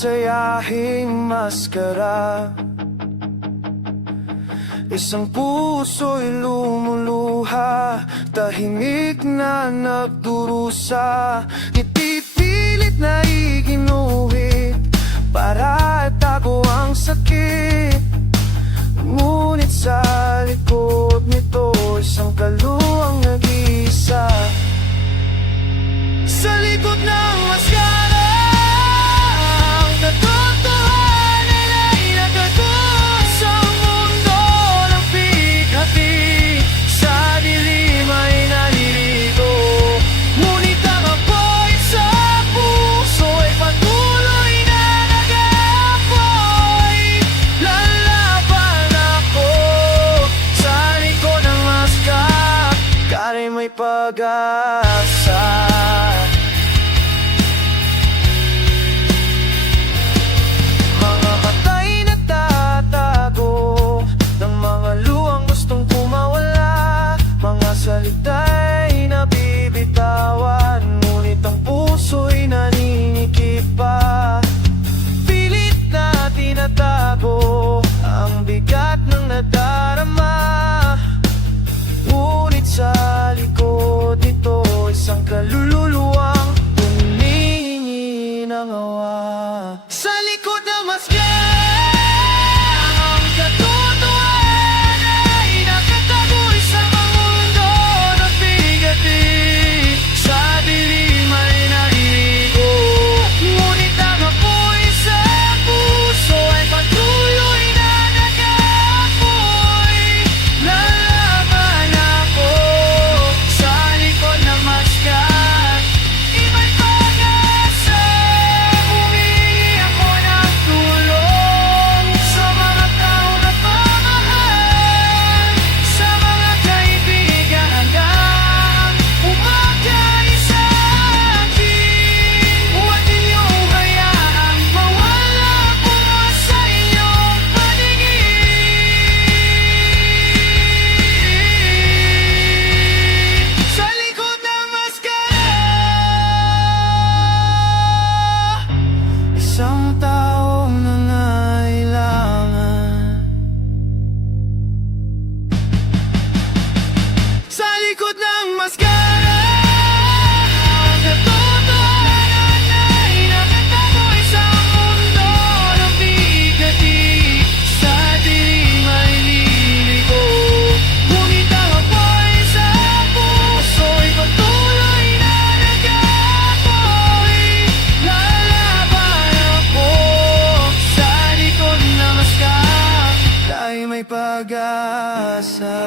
masayahing maskara. Isang puso'y lumuluha, tahimik na nagdurusa. Ipipilit na iginuhit para itago ang sakit. Ngunit sa likod nito, isang kaluwang nag-iisa. Sa likod ng maskara, ang katotohanan ay nagkatuon sa mundo ng pighati. Sa dilim ay naliligo, ngunit ang apoy sa puso ay patuloy na nag-aapoy. Lalaban ako sa likod ng maskara, kahit may pag-asa. Salita'y nabibitawan, ngunit ang puso'y naninikip pa. Pilit na tinatago ang bigat ng nadarama, ngunit sa likod nito, isang kaluluwang humihingi ng awa. Sa likod ng maskara, isang taong nangailangan. Sa likod ng maskara, ang katotohanan ay nakatago sa mundo ng bigati. Sa dilim ay liligo, ngunit ang apoy sa puso'y patuloy na nag-aapoy. May pag-asa.